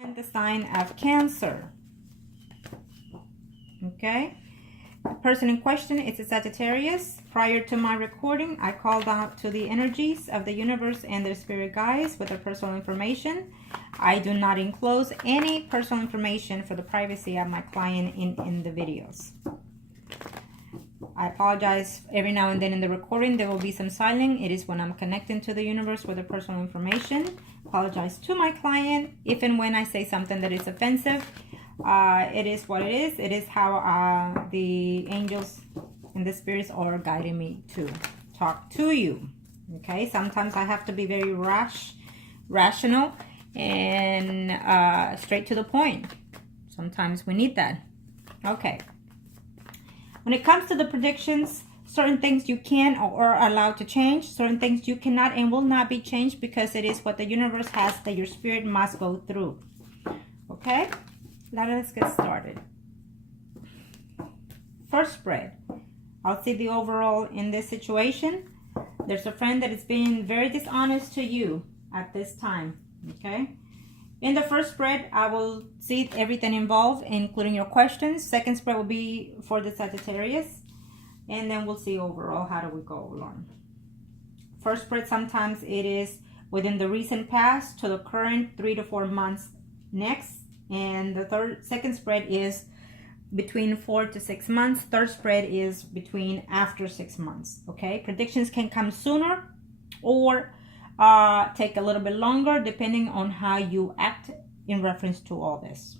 And the sign of Cancer. Okay, the person in question is a Sagittarius. Prior to my recording, I called out to the energies of the universe and their spirit guides with their personal information. I do not enclose any personal information for the privacy of my client in the videos. I apologize. Every now and then in the recording there will be some silence. It is when I'm connecting to the universe with the personal information. Apologize to my client if and when I say something that is offensive. It is what it is. It is how the angels and the spirits are guiding me to talk to you. Okay, sometimes I have to be very rational and straight to the point. Sometimes we need that. Okay. When it comes to the predictions, certain things you can or are allowed to change. Certain things you cannot and will not be changed because it is what the universe has that your spirit must go through. Okay? Let's get started. First spread. I'll see the overall in this situation. There's a friend that is being very dishonest to you at this time. Okay? In the first spread, I will see everything involved, including your questions. Second spread will be for the Sagittarius. And then we'll see overall how do we go along. First spread, sometimes it is within the recent past to the current 3 to 4 months next. And the second spread is between 4 to 6 months. Third spread is between after 6 months. Okay, predictions can come sooner or take a little bit longer depending on how you act in reference to all this.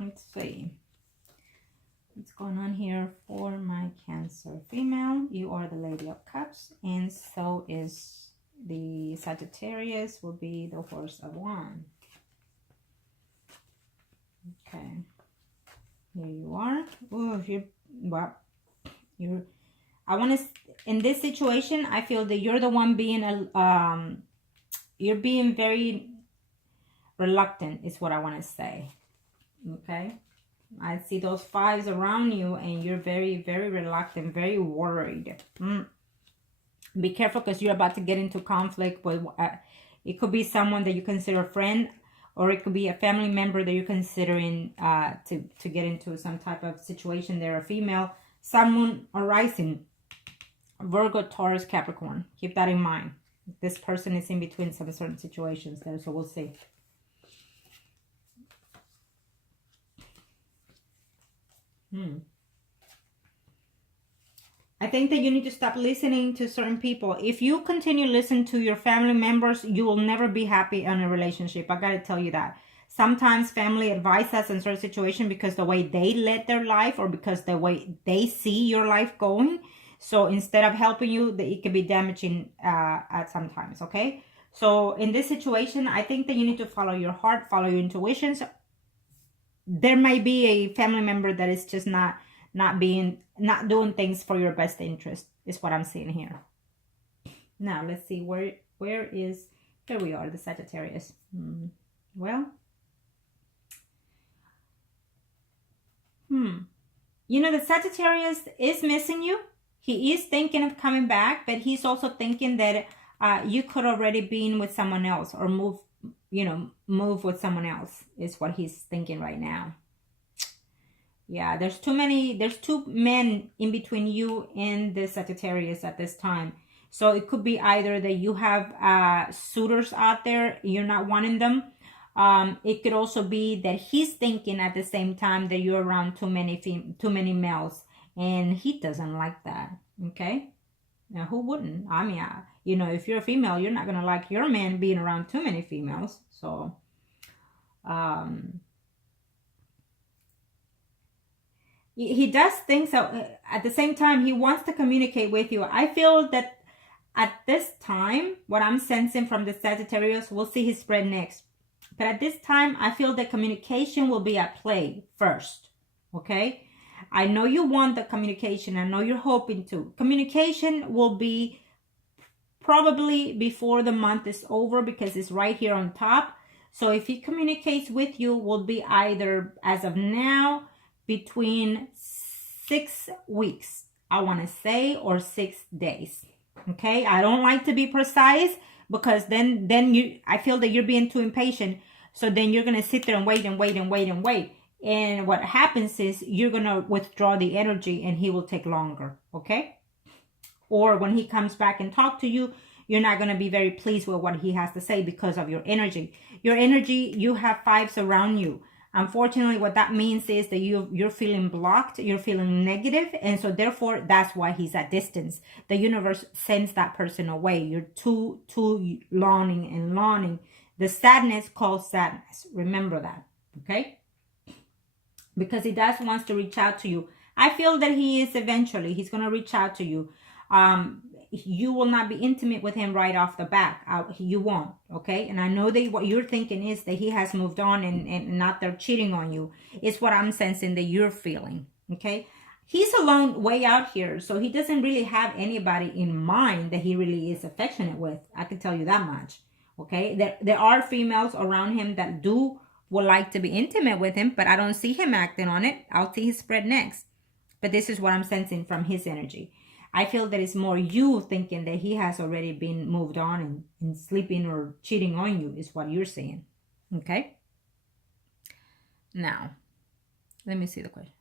Let's see what's going on here for my Cancer female. You are the Lady of Cups, and so is the Sagittarius, will be the Horse of Wands. Okay, here you are. Oh, I want to, in this situation, I feel that you're the one being you're being very reluctant is what I want to say. Okay, I see those fives around you and you're very, very reluctant, very worried. Be careful because you're about to get into conflict with it could be someone that you consider a friend, or it could be a family member that you're considering to get into some type of situation. They're a female, someone arising, Virgo, Taurus, Capricorn. Keep that in mind. This person is in between some certain situations there, so we'll see. I think that you need to stop listening to certain people. If you continue listening to your family members, you will never be happy in a relationship. I gotta tell you that. Sometimes family advise us in certain situations because the way they led their life or because the way they see your life going. So instead of helping you, it can be damaging at sometimes, okay? So in this situation, I think that you need to follow your heart, follow your intuitions. There may be a family member that is just not doing things for your best interest, is what I'm seeing here. Now let's see here we are, the Sagittarius. Well, you know, the Sagittarius is missing you. He is thinking of coming back, but he's also thinking that you could already been with someone else or move with someone else, is what he's thinking right now. Yeah, there's two men in between you and the Sagittarius at this time. So it could be either that you have suitors out there, you're not wanting them. It could also be that he's thinking at the same time that you're around too many males, and he doesn't like that. Okay, now who wouldn't? I mean, if you're a female, you're not gonna like your man being around too many females. So, he does things that at the same time he wants to communicate with you. I feel that at this time, what I'm sensing from the Sagittarius, we'll see his spread next. But at this time, I feel that communication will be at play first. Okay? I know you want the communication. I know you're hoping to. Communication will be probably before the month is over because it's right here on top. So if he communicates with you, will be either as of now between 6 weeks, I want to say, or 6 days. Okay, I don't like to be precise, because then I feel that you're being too impatient. So then you're gonna sit there and wait and wait and wait and wait. And what happens is you're gonna withdraw the energy, and he will take longer. Okay. Or when he comes back and talk to you, you're not going to be very pleased with what he has to say because of your energy. Your energy, you have 5s around you. Unfortunately, what that means is that you're feeling blocked, you're feeling negative, and so therefore that's why he's at distance. The universe sends that person away. You're too longing and longing. The sadness calls sadness. Remember that, okay? Because he does wants to reach out to you. I feel that he is eventually. He's going to reach out to you. You will not be intimate with him right off the bat. You won't, okay? And I know that what you're thinking is that he has moved on and not they're cheating on you. It's what I'm sensing that you're feeling, okay? He's alone way out here, so he doesn't really have anybody in mind that he really is affectionate with. I can tell you that much, okay? There are females around him that would like to be intimate with him, but I don't see him acting on it. I'll see his spread next. But this is what I'm sensing from his energy. I feel that it's more you thinking that he has already been moved on and sleeping or cheating on you is what you're saying. Okay? Now, let me see the question.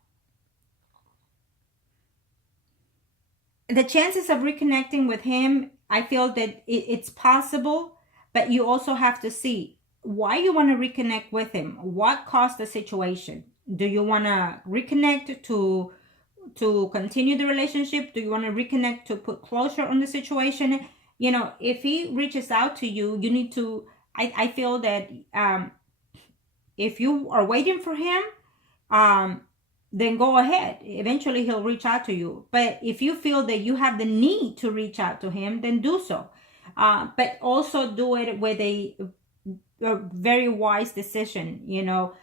The chances of reconnecting with him, I feel that it's possible, but you also have to see why you want to reconnect with him. What caused the situation? Do you want to reconnect to continue the relationship? Do you want to reconnect to put closure on the situation? You know, if he reaches out to you, you need to, I feel that if you are waiting for him, then go ahead. Eventually he'll reach out to you. But if you feel that you have the need to reach out to him, then do so. But also do it with a very wise decision. You know,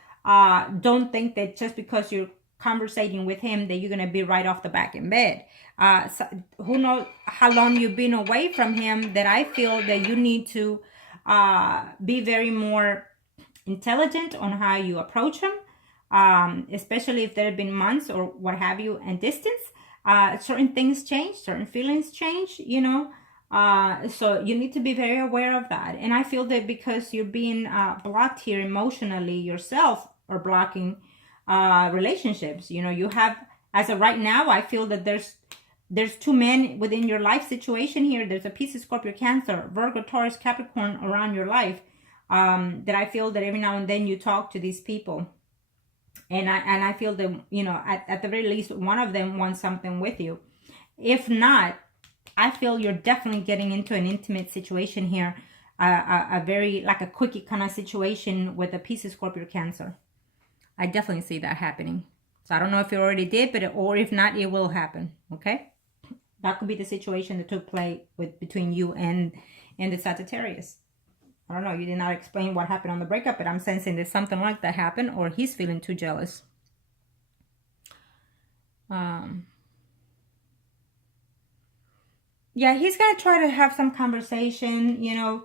don't think that just because you're conversating with him that you're going to be right off the back in bed. So who knows how long you've been away from him, that I feel that you need to be very more intelligent on how you approach him, especially if there have been months or what have you and distance. Certain things change, certain feelings change, you know. So you need to be very aware of that. And I feel that because you're being blocked here emotionally yourself, or blocking relationships, you know, you have, as of right now, I feel that there's 2 men within your life situation here. There's a Pisces, Scorpio, Cancer, Virgo, Taurus, Capricorn around your life, that I feel that every now and then you talk to these people, and I feel that, you know, at the very least one of them wants something with you. If not, I feel you're definitely getting into an intimate situation here, a very like a quickie kind of situation with a Pisces, Scorpio, Cancer. I definitely see that happening. So I don't know if it already did, or if not, it will happen. Okay, that could be the situation that took place between you and the Sagittarius. I don't know. You did not explain what happened on the breakup, but I'm sensing that something like that happened, or he's feeling too jealous. Yeah, he's gonna try to have some conversation, you know.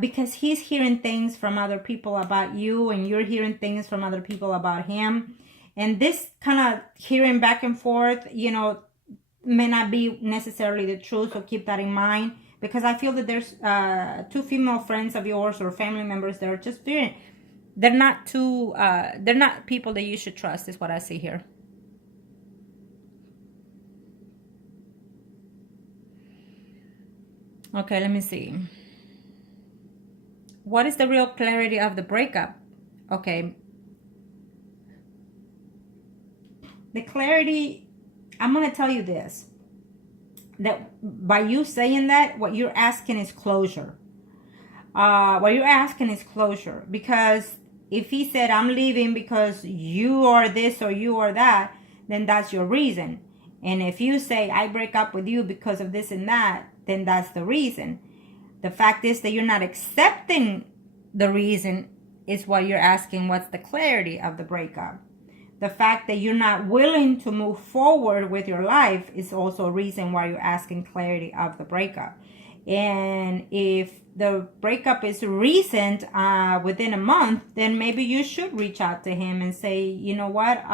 Because he's hearing things from other people about you, and you're hearing things from other people about him. And this kind of hearing back and forth, you know, may not be necessarily the truth, so keep that in mind. Because I feel that there's 2 female friends of yours or family members that are just they're not people that you should trust, is what I see here. Okay, let me see. What is the real clarity of the breakup? Okay. The clarity, I'm going to tell you this. That by you saying that, what you're asking is closure. What you're asking is closure. Because if he said, I'm leaving because you are this or you are that, then that's your reason. And if you say, I break up with you because of this and that, then that's the reason. The fact is that you're not accepting the reason is what you're asking. What's the clarity of the breakup? The fact that you're not willing to move forward with your life is also a reason why you're asking clarity of the breakup. And if the breakup is recent, within a month, then maybe you should reach out to him and say, you know what,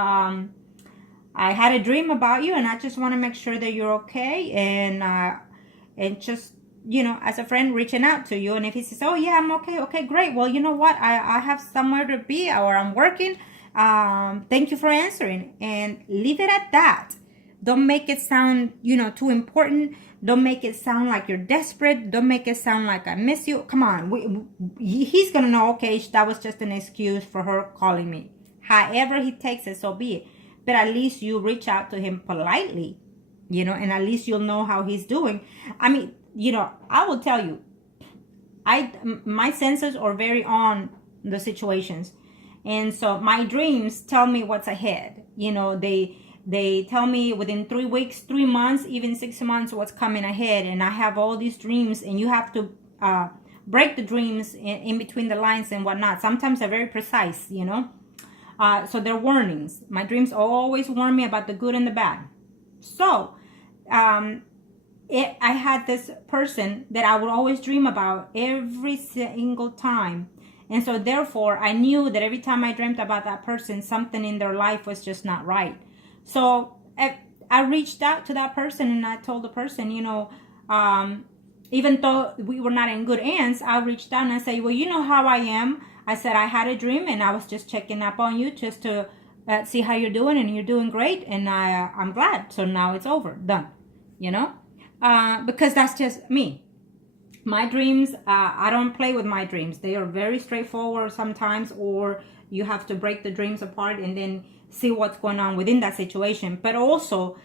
I had a dream about you, and I just want to make sure that you're okay, and just, you know, as a friend, reaching out to you. And if he says, oh yeah, I'm okay, okay, great, well, you know what, I have somewhere to be, or I'm working, thank you for answering, and leave it at that. Don't make it sound, you know, too important. Don't make it sound like you're desperate. Don't make it sound like I miss you. Come on, he's gonna know, okay, that was just an excuse for her calling me. However he takes it, so be it. But at least you reach out to him politely, you know, and at least you'll know how he's doing. I mean, you know, I will tell you, my senses are very on the situations, and so my dreams tell me what's ahead. You know, they tell me within 3 weeks, 3 months, even 6 months what's coming ahead. And I have all these dreams, and you have to break the dreams in between the lines and whatnot. Sometimes they're very precise, you know. So they're warnings. My dreams always warn me about the good and the bad. So I had this person that I would always dream about every single time. And so therefore, I knew that every time I dreamt about that person, something in their life was just not right. So I reached out to that person, and I told the person, you know, even though we were not in good hands, I reached out and I said, well, you know how I am. I said, I had a dream, and I was just checking up on you just to see how you're doing, and you're doing great. And I'm glad. So now it's over, done, you know, because that's just me. My dreams, I don't play with my dreams. They are very straightforward sometimes, or you have to break the dreams apart and then see what's going on within that situation. But also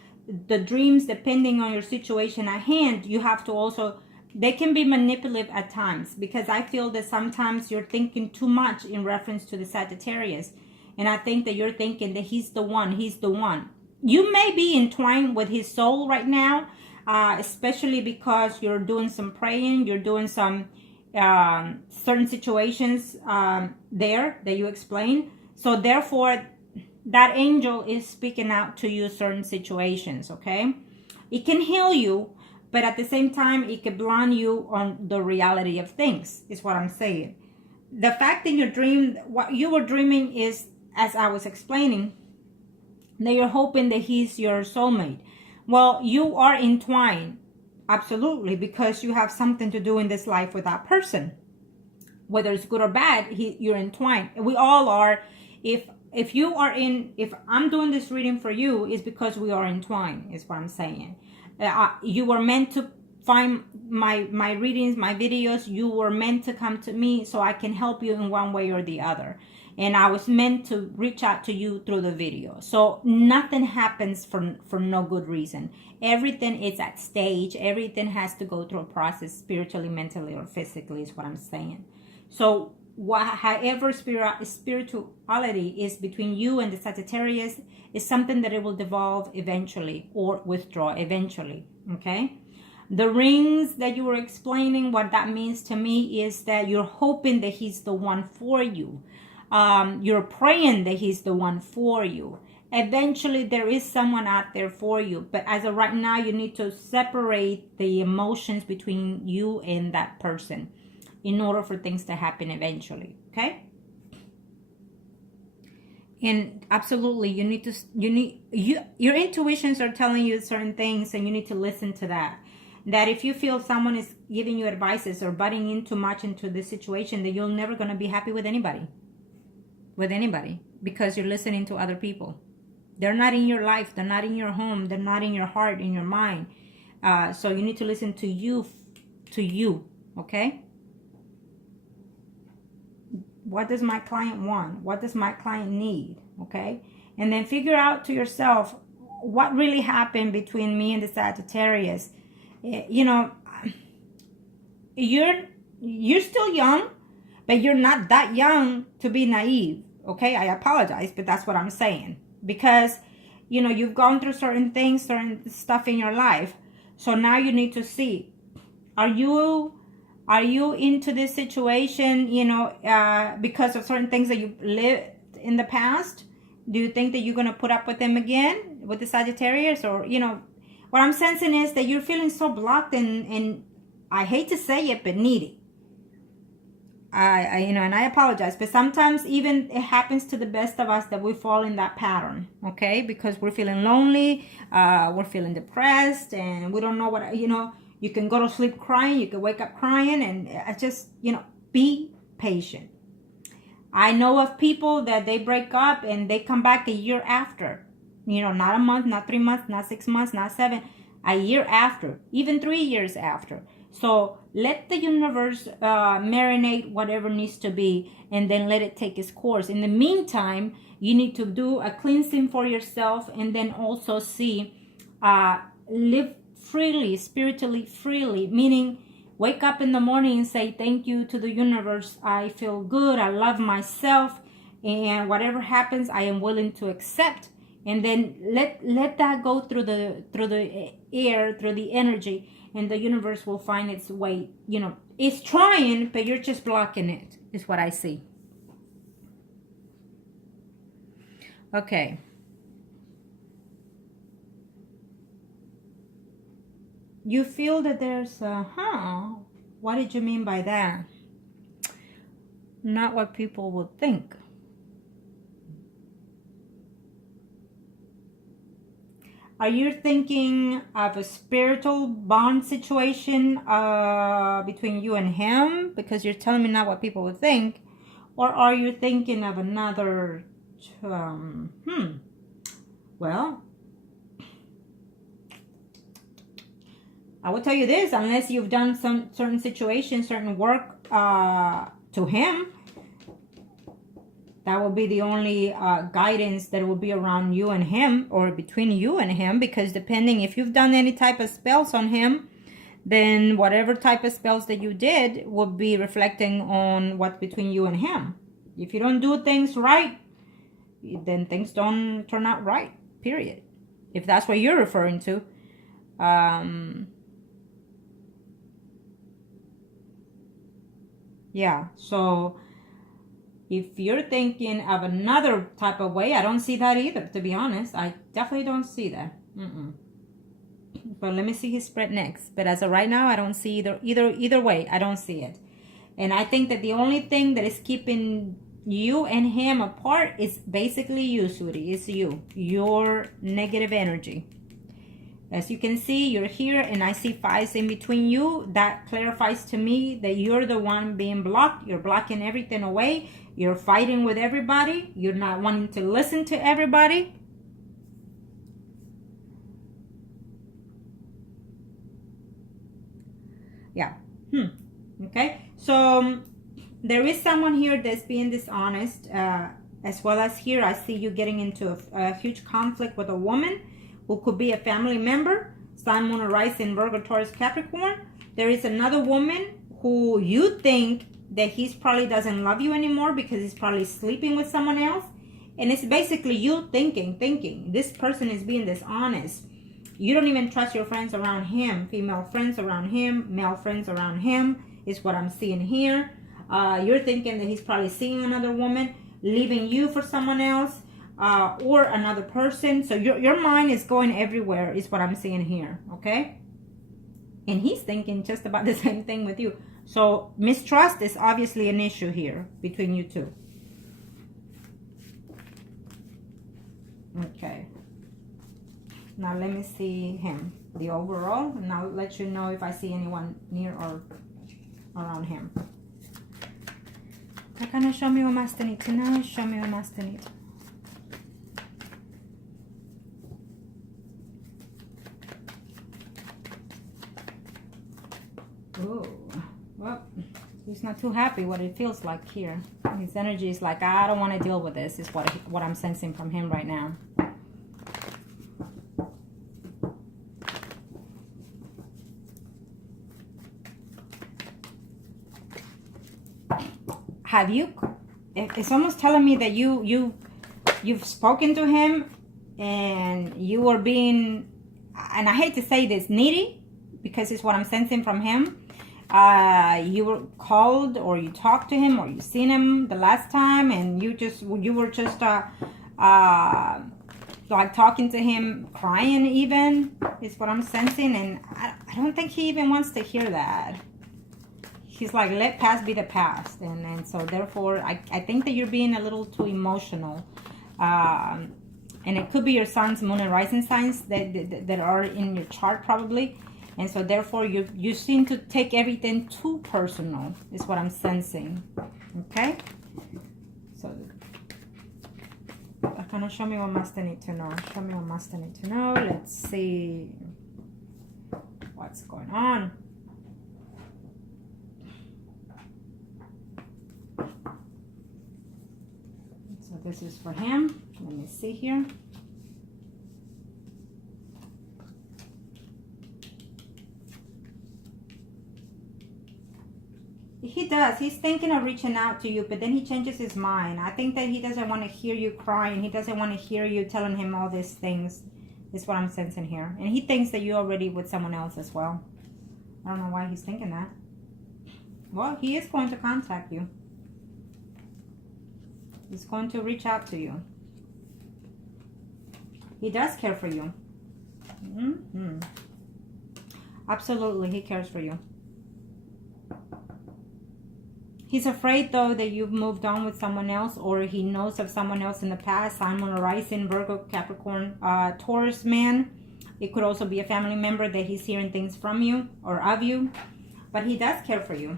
the dreams, depending on your situation at hand, you have to also, they can be manipulative at times, because I feel that sometimes you're thinking too much in reference to the Sagittarius. And I think that you're thinking that he's the one. You may be entwined with his soul right now, especially because you're doing some praying, you're doing some certain situations there that you explain. So therefore, that angel is speaking out to you certain situations, okay? It can heal you, but at the same time, it can blind you on the reality of things, is what I'm saying. The fact that your dream, what you were dreaming is, as I was explaining, that you're hoping that he's your soulmate. Well, you are entwined, absolutely, because you have something to do in this life with that person. Whether it's good or bad, you're entwined. We all are. If I'm doing this reading for you, it's because we are entwined, is what I'm saying. You were meant to find my readings, my videos. You were meant to come to me so I can help you in one way or the other. And I was meant to reach out to you through the video. So nothing happens for no good reason. Everything is at stage. Everything has to go through a process, spiritually, mentally, or physically, is what I'm saying. So however spirituality is between you and the Sagittarius is something that it will devolve eventually or withdraw eventually, okay? The rings that you were explaining, what that means to me is that you're hoping that he's the one for you. You're praying that he's the one for you. Eventually, there is someone out there for you. But as of right now, you need to separate the emotions between you and that person in order for things to happen eventually, okay? And absolutely, your intuitions are telling you certain things, and you need to listen to that. That if you feel someone is giving you advices or butting in too much into this situation, that you're never going to be happy with anybody. Because you're listening to other people. They're not in your life. They're not in your home. They're not in your heart, in your mind. So you need to listen to you, okay? What does my client want? What does my client need? Okay? And then figure out to yourself what really happened between me and the Sagittarius. You know, you're still young, but you're not that young to be naive. Okay? I apologize, but that's what I'm saying. Because, you know, you've gone through certain things, certain stuff in your life. So now you need to see, are you into this situation, you know, because of certain things that you lived in the past? Do you think that you're going to put up with them again, with the Sagittarius? Or, you know, what I'm sensing is that you're feeling so blocked and I hate to say it, but needy. and I apologize, but sometimes even it happens to the best of us that we fall in that pattern, okay? Because we're feeling lonely, we're feeling depressed, and we don't know what, you can go to sleep crying, you can wake up crying, and I just, be patient. I know of people that they break up and they come back a year after, not a month, not 3 months, not 6 months, not 7, a year after, even 3 years after. So let the universe marinate whatever needs to be, and then let it take its course. In the meantime, you need to do a cleansing for yourself, and then also live freely, spiritually freely, meaning wake up in the morning and say thank you to the universe. I feel good. I love myself, and whatever happens, I am willing to accept. And then let that go through the air, through the energy, and the universe will find its way. It's trying, but you're just blocking it, is what I see. Okay. You feel that there's what did you mean by that? Not what people would think. Are you thinking of a spiritual bond situation between you and him? Because you're telling me not what people would think. Or are you thinking of another, well, I will tell you this, unless you've done some certain situation, certain work to him, that will be the only guidance that will be around you and him, or between you and him, because depending if you've done any type of spells on him, then whatever type of spells that you did will be reflecting on what's between you and him. If you don't do things right, then things don't turn out right, period. If that's what you're referring to. Yeah, so if you're thinking of another type of way, I don't see that either, to be honest. I definitely don't see that. But let me see his spread next. But as of right now, I don't see either way. I don't see it. And I think that the only thing that is keeping you and him apart is basically you, sweetie. It's you. Your negative energy. As you can see, you're here and I see 5s in between you. That clarifies to me that you're the one being blocked. You're blocking everything away. You're fighting with everybody. You're not wanting to listen to everybody. Yeah. Okay. So there is someone here that's being dishonest. As well as here, I see you getting into a huge conflict with a woman who could be a family member. Sun, Moon, or Rising, Virgo, Taurus, Capricorn. There is another woman who you think that he's probably doesn't love you anymore because he's probably sleeping with someone else. And it's basically you thinking this person is being dishonest. You don't even trust your friends around him. Female friends around him, male friends around him is what I'm seeing here. You're thinking that he's probably seeing another woman, leaving you for someone else. Or another person. So your mind is going everywhere is what I'm seeing here, okay? And he's thinking just about the same thing with you. So mistrust is obviously an issue here between you two. Okay. Now let me see him, the overall, and I'll let you know if I see anyone near or around him. Can show me what master need tonight? Show me what master need. Oh, well, he's not too happy what it feels like here. His energy is like, I don't want to deal with this, is what I'm sensing from him right now. Have you, it's almost telling me that you've spoken to him and you were being, and I hate to say this, needy, because it's what I'm sensing from him. You were called or you talked to him or you seen him the last time and you were just like talking to him, crying even, is what I'm sensing. And I don't think he even wants to hear that. he's like, let past be the past. And so therefore, I think that you're being a little too emotional. And it could be your sun's, moon, and rising signs that are in your chart probably. And so therefore, you seem to take everything too personal, is what I'm sensing. Okay? So, kind of show me what Master need to know. Show me what Master need to know. Let's see what's going on. So this is for him. Let me see here. He does. He's thinking of reaching out to you, but then he changes his mind. I think that he doesn't want to hear you crying. He doesn't want to hear you telling him all these things. Is what I'm sensing here. And he thinks that you're already with someone else as well. I don't know why he's thinking that. Well, he is going to contact you. He's going to reach out to you. He does care for you. Absolutely, he cares for you. He's afraid, though, that you've moved on with someone else, or he knows of someone else in the past. Sun, Moon, Rising, Virgo, Capricorn, Taurus man. It could also be a family member that he's hearing things from you or of you. But he does care for you.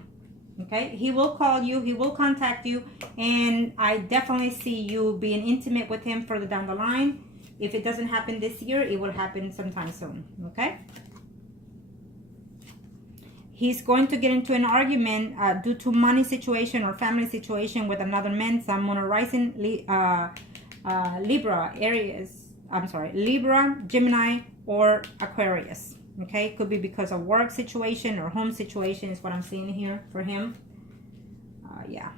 Okay? He will call you. He will contact you. And I definitely see you being intimate with him further down the line. If it doesn't happen this year, it will happen sometime soon. Okay? He's going to get into an argument due to money situation or family situation with another man, Sun, Moon, or Rising, Libra, Aries, I'm sorry, Libra, Gemini, or Aquarius. Okay, could be because of work situation or home situation is what I'm seeing here for him. Yeah.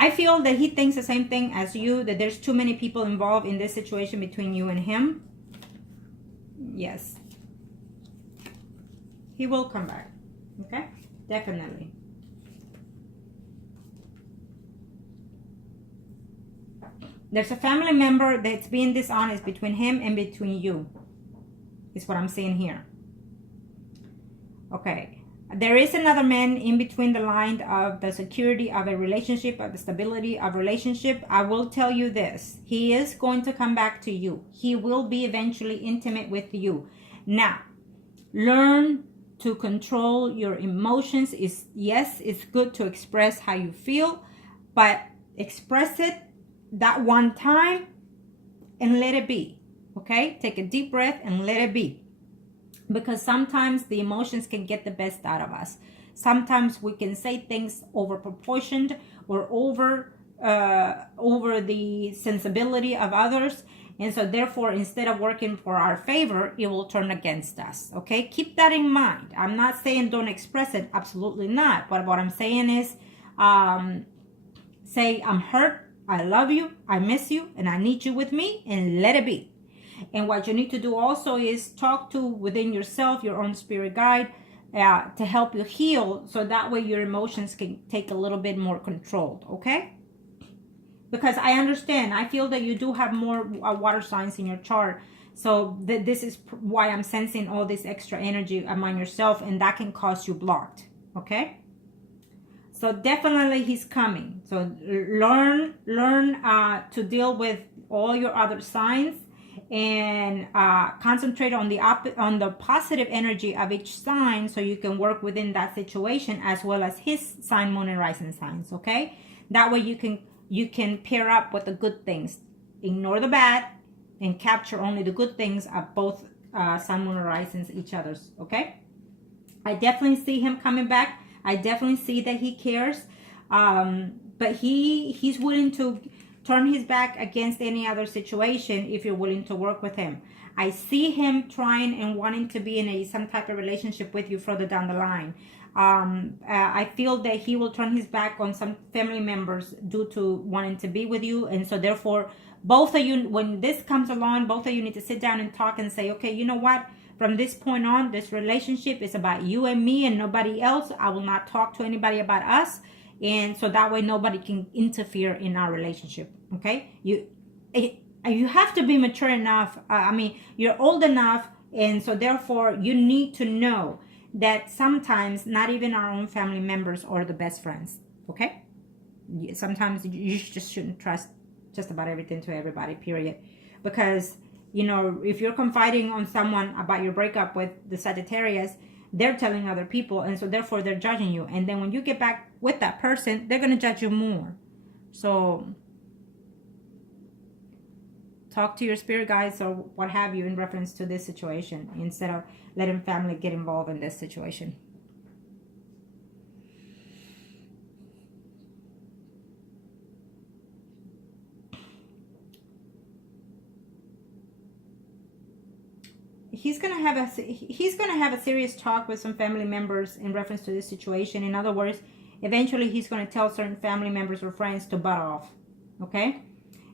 I feel that he thinks the same thing as you, that there's too many people involved in this situation between you and him. Yes. He will come back. Okay? Definitely. There's a family member that's being dishonest between him and between you. Is what I'm seeing here. Okay. There is another man in between the line of the security of a relationship, of the stability of a relationship. I will tell you this. He is going to come back to you. He will be eventually intimate with you. Now, learn to control your emotions. Yes, it's good to express how you feel, but express it that one time and let it be. Okay? Take a deep breath and let it be. Because sometimes the emotions can get the best out of us. Sometimes we can say things over proportioned or over the sensibility of others. And so therefore, instead of working for our favor, it will turn against us. Okay? Keep that in mind. I'm not saying don't express it. Absolutely not. But what I'm saying is, say, I'm hurt. I love you. I miss you. And I need you with me. And let it be. And what you need to do also is talk to within yourself, your own spirit guide, to help you heal. So that way your emotions can take a little bit more controlled. Okay? Because I understand, I feel that you do have more water signs in your chart. So this is why I'm sensing all this extra energy among yourself, and that can cause you blocked. Okay? So definitely he's coming. So learn to deal with all your other signs and concentrate on the positive energy of each sign so you can work within that situation as well as his sign, moon, and rising signs. Okay? That way you can pair up with the good things. Ignore the bad and capture only the good things of both sun, moon, and risings, each other's. Okay? I definitely see him coming back. I definitely see that he cares. But he's willing to turn his back against any other situation if you're willing to work with him. I see him trying and wanting to be in some type of relationship with you further down the line. I feel that he will turn his back on some family members due to wanting to be with you. And so therefore, both of you, when this comes along, both of you need to sit down and talk and say, okay, you know what? From this point on, this relationship is about you and me and nobody else. I will not talk to anybody about us. And so that way nobody can interfere in our relationship. Okay? You have to be mature enough. You're old enough. And so therefore you need to know that sometimes not even our own family members are the best friends, okay? Sometimes you just shouldn't trust just about everything to everybody, period. Because, you know, if you're confiding on someone about your breakup with the Sagittarius, they're telling other people, and so therefore they're judging you. And then when you get back with that person, they're going to judge you more. So talk to your spirit guides or what have you in reference to this situation, instead of letting family get involved in this situation. He's gonna have a serious talk with some family members in reference to this situation. In other words, eventually he's gonna tell certain family members or friends to butt off. Okay?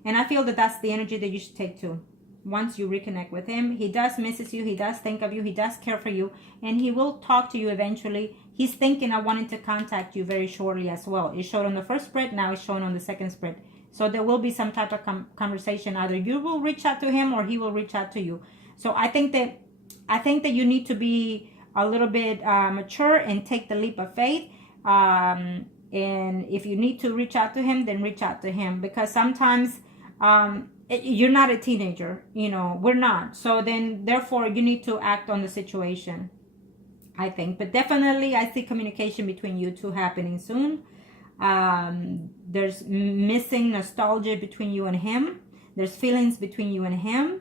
And I feel that that's the energy that you should take too. Once you reconnect with him, he does misses you, he does think of you, he does care for you, and he will talk to you eventually. He's thinking of wanting to contact you very shortly as well. It showed on the first spread, now it's showing on the second spread. So there will be some type of conversation. Either you will reach out to him or he will reach out to you. So I think that you need to be a little bit mature and take the leap of faith. And if you need to reach out to him, then reach out to him, because sometimes you're not a teenager, you know, we're not. So then therefore you need to act on the situation, I think. But definitely I see communication between you two happening soon. There's missing nostalgia between you and him. There's feelings between you and him.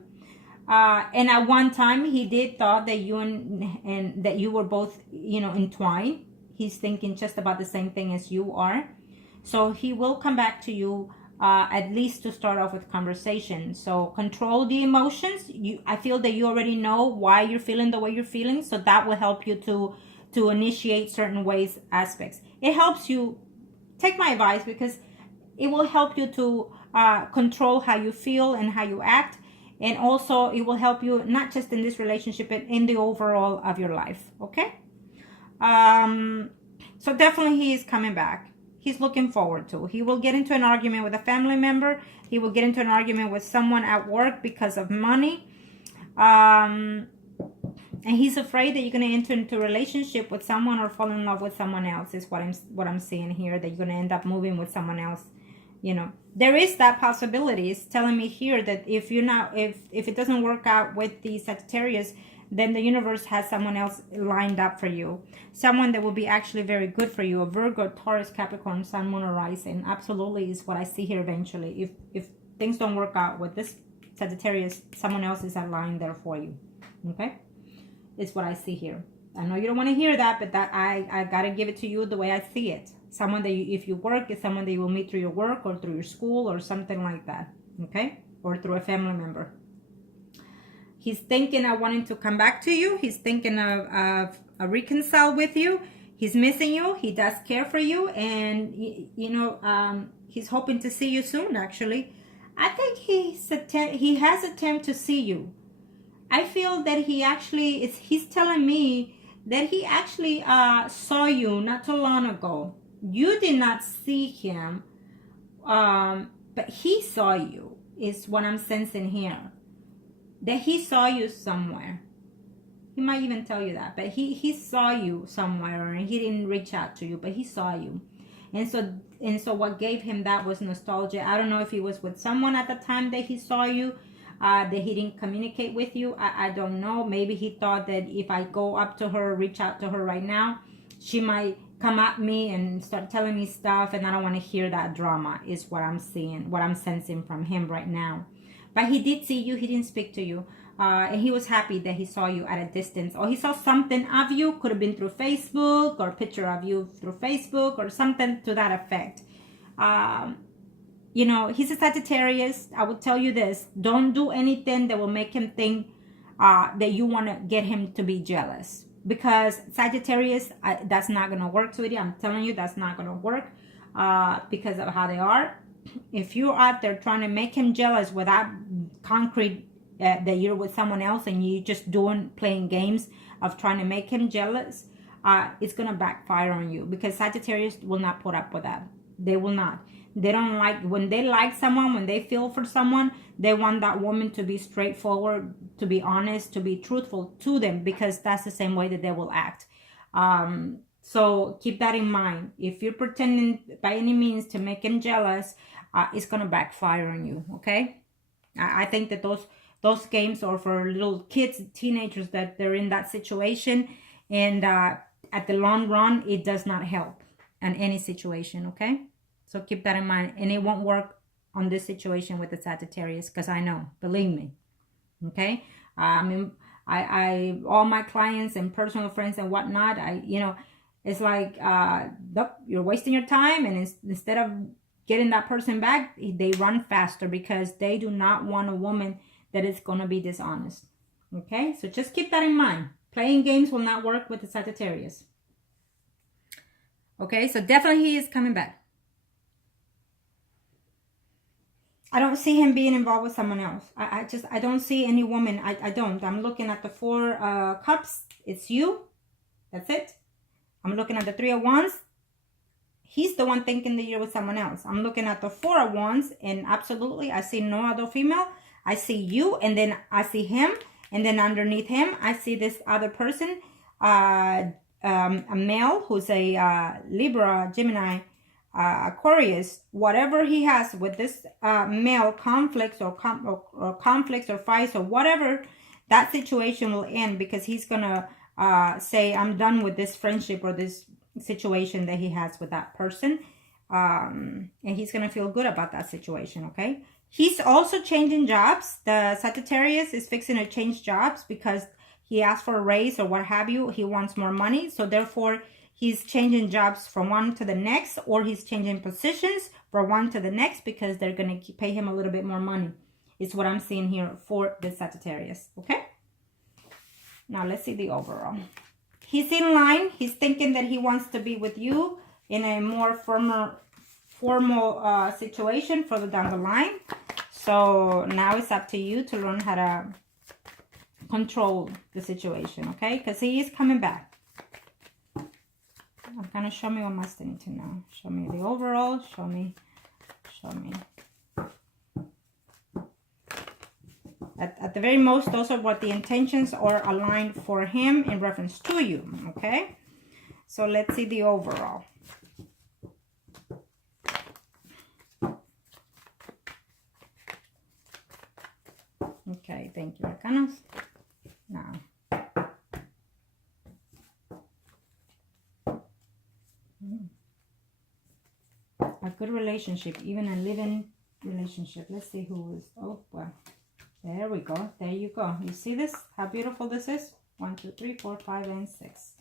And at one time he did thought that you and that you were both, you know, entwined. He's thinking just about the same thing as you are. So he will come back to you, at least to start off with conversation. So control the emotions. I feel that you already know why you're feeling the way you're feeling. So that will help you to initiate certain ways, aspects. It helps you, take my advice, because it will help you to control how you feel and how you act. And also it will help you not just in this relationship, but in the overall of your life. Okay? So definitely he is coming back. He's looking forward to. He will get into an argument with a family member. He will get into an argument with someone at work because of money. And he's afraid that you're going to enter into a relationship with someone or fall in love with someone else, is what I'm seeing here, that you're going to end up moving with someone else. You know, there is that possibility. It's telling me here that if it doesn't work out with the Sagittarius, then the universe has someone else lined up for you. Someone that will be actually very good for you. A Virgo, Taurus, Capricorn, Sun, Moon, or Rising. Absolutely is what I see here eventually. If things don't work out with this Sagittarius, someone else is aligned there for you. Okay? It's what I see here. I know you don't want to hear that, but that I got to give it to you the way I see it. Someone that if you work, is someone that you will meet through your work or through your school or something like that. Okay? Or through a family member. He's thinking of wanting to come back to you. He's thinking of reconcile with you. He's missing you. He does care for you. And, you know, he's hoping to see you soon, actually. I think he has attempt to see you. I feel that he's telling me that he actually saw you not too long ago. You did not see him, but he saw you, is what I'm sensing here. That he saw you somewhere. He might even tell you that, but he saw you somewhere, and he didn't reach out to you, but he saw you. And so what gave him that was nostalgia. I don't know if he was with someone at the time that he saw you, that he didn't communicate with you. I don't know. Maybe he thought that if I go up to her, reach out to her right now, she might come at me and start telling me stuff, and I don't want to hear that drama, is what I'm seeing, what I'm sensing from him right now. But he did see you. He didn't speak to you. And he was happy that he saw you at a distance. Or he saw something of you. Could have been through Facebook, or a picture of you through Facebook, or something to that effect. You know, he's a Sagittarius. I would tell you this. Don't do anything that will make him think that you want to get him to be jealous. Because Sagittarius, that's not going to work, sweetie. I'm telling you, that's not going to work because of how they are. If you're out there trying to make him jealous without concrete that you're with someone else, and you just playing games of trying to make him jealous, it's going to backfire on you, because Sagittarius will not put up with that. They will not. They don't like, when they like someone, when they feel for someone, they want that woman to be straightforward, to be honest, to be truthful to them, because that's the same way that they will act. So keep that in mind. If you're pretending by any means to make him jealous, it's gonna backfire on you. Okay, I think that those games are for little kids, teenagers, that they're in that situation, and at the long run, it does not help in any situation. Okay, so keep that in mind, and it won't work on this situation with the Sagittarius, because I know, believe me. Okay, I mean, I all my clients and personal friends and whatnot, it's like you're wasting your time, and instead of getting that person back, they run faster because they do not want a woman that is going to be dishonest. Okay, so just keep that in mind. Playing games will not work with the Sagittarius. Okay, so definitely he is coming back. I don't see him being involved with someone else. I don't see any woman. I don't. I'm looking at the 4 cups. It's you. That's it. I'm looking at the 3 of Wands. He's the one thinking that you're with someone else. I'm looking at the 4 of Wands, and absolutely, I see no other female. I see you, and then I see him, and then underneath him, I see this other person, a male who's a Libra, Gemini, Aquarius. Whatever he has with this male, conflicts or conflicts or fights or whatever, that situation will end, because he's gonna say, I'm done with this friendship or this situation that he has with that person, and he's gonna feel good about that situation. Okay, he's also changing jobs. The Sagittarius is fixing to change jobs because he asked for a raise or what have you. He wants more money, so therefore he's changing jobs from one to the next, or he's changing positions from one to the next because they're gonna pay him a little bit more money. It's what I'm seeing here for the Sagittarius. Okay, now let's see the overall. He's in line. He's thinking that he wants to be with you in a more formal situation further down the line. So now it's up to you to learn how to control the situation, okay? Because he is coming back. I'm gonna show me what I still need to know. Show me the overall. Show me. At the very most, those are what the intentions are aligned for him in reference to you, okay? So let's see the overall. Okay, thank you, Arcanos. Now, a good relationship, even a living relationship. Let's see who is, oh, well. There we go. There you go. You see this? How beautiful this is? 1, 2, 3, 4, 5, and 6.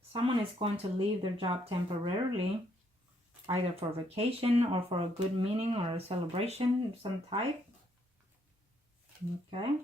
Someone is going to leave their job temporarily, either for vacation or for a good meaning or a celebration of some type. Okay.